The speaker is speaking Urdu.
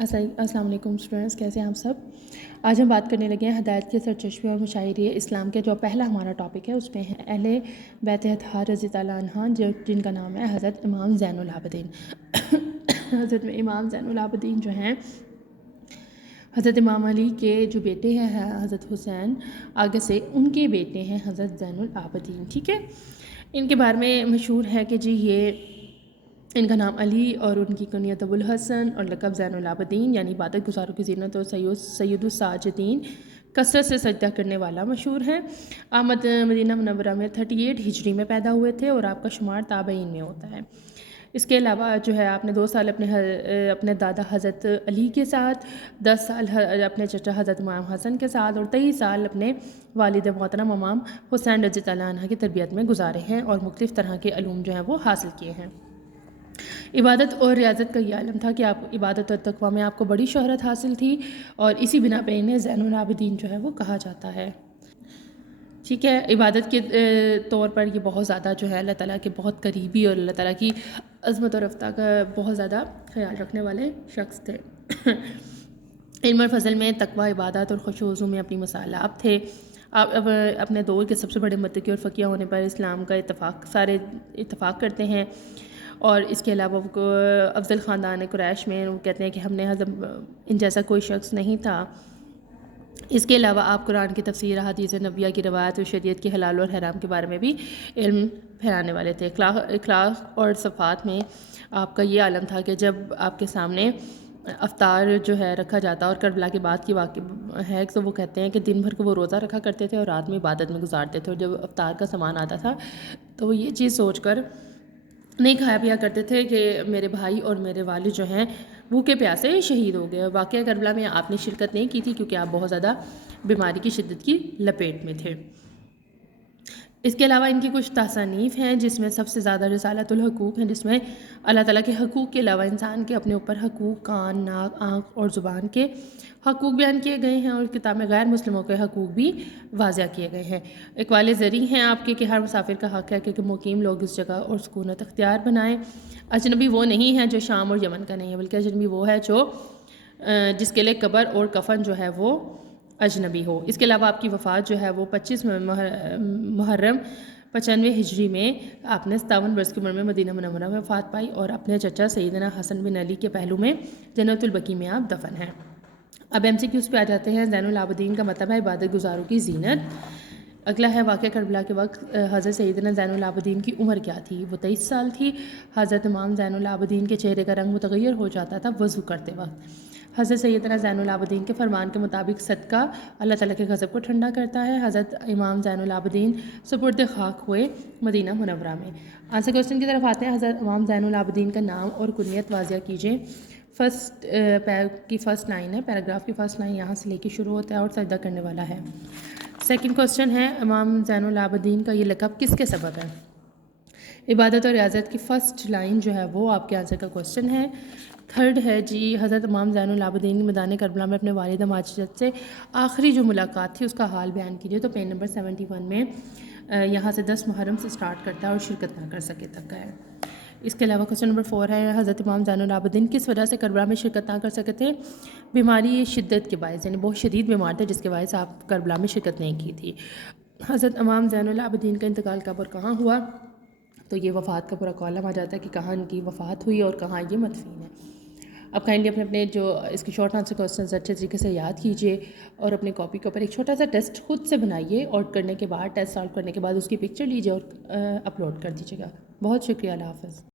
السلام علیکم اسٹوڈنٹس، کیسے ہیں آپ سب؟ آج ہم بات کرنے لگے ہیں ہدایت کے سرچشمے اور مشاہیر اسلام کے. جو پہلا ہمارا ٹاپک ہے اس میں ہے اہل بیت اطہار رضی اللہ عنہ، جن کا نام ہے حضرت امام زین العابدین. حضرت امام زین العابدین جو ہیں حضرت امام علی کے جو بیٹے ہیں حضرت حسین، آگے سے ان کے بیٹے ہیں حضرت زین العابدین. ٹھیک ہے، ان کے بارے میں مشہور ہے کہ جی یہ ان کا نام علی اور ان کی کنیت ابو الحسن اور لقب زین العابدین، یعنی عبادت گزاروں کی زینت اور سید الساجدین، کثرت سے سجدہ کرنے والا مشہور ہے. آمد مدینہ منورہ میں 38 ہجری میں پیدا ہوئے تھے اور آپ کا شمار تابعین میں ہوتا ہے. اس کے علاوہ جو ہے آپ نے 2 سال اپنے دادا حضرت علی کے ساتھ، 10 سال اپنے چچا حضرت امام حسن کے ساتھ اور 23 سال اپنے والد محترم امام حسین رضی اللہ عنہ کی تربیت میں گزارے ہیں اور مختلف طرح کے علوم جو ہیں وہ حاصل کیے ہیں. عبادت اور ریاضت کا یہ عالم تھا کہ آپ عبادت اور تقویٰ میں آپ کو بڑی شہرت حاصل تھی اور اسی بنا پہ انہیں زین العابدین جو ہے وہ کہا جاتا ہے. ٹھیک ہے، عبادت کے طور پر یہ بہت زیادہ جو ہے اللہ تعالیٰ کے بہت قریبی اور اللہ تعالیٰ کی عظمت اور رفتہ کا بہت زیادہ خیال رکھنے والے شخص تھے. علم اور فضل میں، تقویٰ، عبادت اور خشوع و خضوع میں اپنی مثال آپ تھے. آپ اپنے دور کے سب سے بڑے متقی اور فقیہ ہونے پر اسلام کا سارے اتفاق کرتے ہیں. اور اس کے علاوہ افضل خاندان قریش میں وہ کہتے ہیں کہ ہم نے ان جیسا کوئی شخص نہیں تھا. اس کے علاوہ آپ قرآن کی تفسیر، احادیث نبویہ کی روایت اور شریعت کے حلال اور حرام کے بارے میں بھی علم پھیلانے والے تھے. اخلاق اور صفات میں آپ کا یہ عالم تھا کہ جب آپ کے سامنے افطار جو ہے رکھا جاتا اور کربلا کے بعد کی واقعہ ہے تو وہ کہتے ہیں کہ دن بھر کو وہ روزہ رکھا کرتے تھے اور رات میں عبادت میں گزارتے تھے، اور جب افطار کا سامان آتا تھا تو وہ یہ چیز سوچ کر نہیں کھایا پیا کرتے تھے کہ میرے بھائی اور میرے والد جو ہیں بھوکے پیاسے شہید ہو گئے. واقعہ کربلا میں آپ نے شرکت نہیں کی تھی کیونکہ آپ بہت زیادہ بیماری کی شدت کی لپیٹ میں تھے. اس کے علاوہ ان کی کچھ تصانیف ہیں جس میں سب سے زیادہ رسالۃ الحقوق ہیں، جس میں اللہ تعالیٰ کے حقوق کے علاوہ انسان کے اپنے اوپر حقوق، کان، ناک، آنکھ اور زبان کے حقوق بیان کیے گئے ہیں، اور کتاب میں غیر مسلموں کے حقوق بھی واضح کیے گئے ہیں. اقوال زرعی ہیں آپ کے کہ ہر مسافر کا حق ہے کہ مقیم لوگ اس جگہ اور سکونت اختیار بنائیں. اجنبی وہ نہیں ہے جو شام اور یمن کا نہیں ہے، بلکہ اجنبی وہ ہے جس کے لیے قبر اور کفن جو ہے وہ اجنبی ہو. اس کے علاوہ آپ کی وفات جو ہے وہ 25 محرم 95 ہجری میں آپ نے 57 برس کی عمر میں مدینہ منورہ میں وفات پائی اور اپنے چچا سیدنا حسن بن علی کے پہلو میں جنت البقیع میں آپ دفن ہیں. اب MCQs پہ آ جاتے ہیں. زین العابدین کا مطلب ہے عبادت گزاروں کی زینت. اگلا ہے واقعہ کربلا کے وقت حضرت سیدنا زین العابدین کی عمر کیا تھی؟ وہ 23 سال تھی. حضرت امام زین العابدین کے چہرے کا رنگ متغیر ہو جاتا تھا وضو کرتے وقت. حضرت سیدنا زین العابدین کے فرمان کے مطابق صدقہ اللہ تعالیٰ کے غضب کو ٹھنڈا کرتا ہے. حضرت امام زین العابدین سپرد خاک ہوئے مدینہ منورہ میں. آنسر کوشچن کی طرف آتے ہیں. حضرت امام زین العابدین کا نام اور کنیت واضح کیجیے. فرسٹ لائن ہے، پیراگراف کی فرسٹ لائن یہاں سے لے کے شروع ہوتا ہے اور سجدہ کرنے والا ہے. سیکنڈ کوشچن ہے امام زین العابدین کا یہ لقب کس کے سبب ہے؟ عبادت اور ریاضت کی فرسٹ لائن جو ہے وہ آپ کے آنسر کا کوشچن ہے. تھرڈ ہے جی حضرت امام زین العابدین میدان کربلا میں اپنے والد ماجد سے آخری جو ملاقات تھی اس کا حال بیان کیجیے. تو پیج نمبر 71 میں یہاں سے 10 محرم سے سٹارٹ کرتا ہے اور شرکت نہ کر سکے تک کا ہے. اس کے علاوہ کوشچن نمبر 4 ہے حضرت امام زین العابدین کس وجہ سے کربلا میں شرکت نہ کر سکے تھے؟ بیماری شدت کے باعث، یعنی بہت شدید بیمار تھے جس کے باعث آپ کربلا میں شرکت نہیں کی تھی. حضرت امام زین العابدین کا انتقال کب اور کہاں ہوا؟ تو یہ وفات کا پورا کالم آ جاتا ہے کہ کہاں ان کی وفات ہوئی اور کہاں یہ مدفون ہے. اب کائنڈلی اپنے جو اس کی شارٹ آنسر کوسچنز اچھے طریقے سے یاد کیجیے اور اپنے کاپی کے اوپر ایک چھوٹا سا ٹیسٹ خود سے بنائیے اور کرنے کے بعد ٹیسٹ سالو کرنے کے بعد اس کی پکچر لیجیے اور اپلوڈ کر دیجیے گا. بہت شکریہ. اللہ حافظ.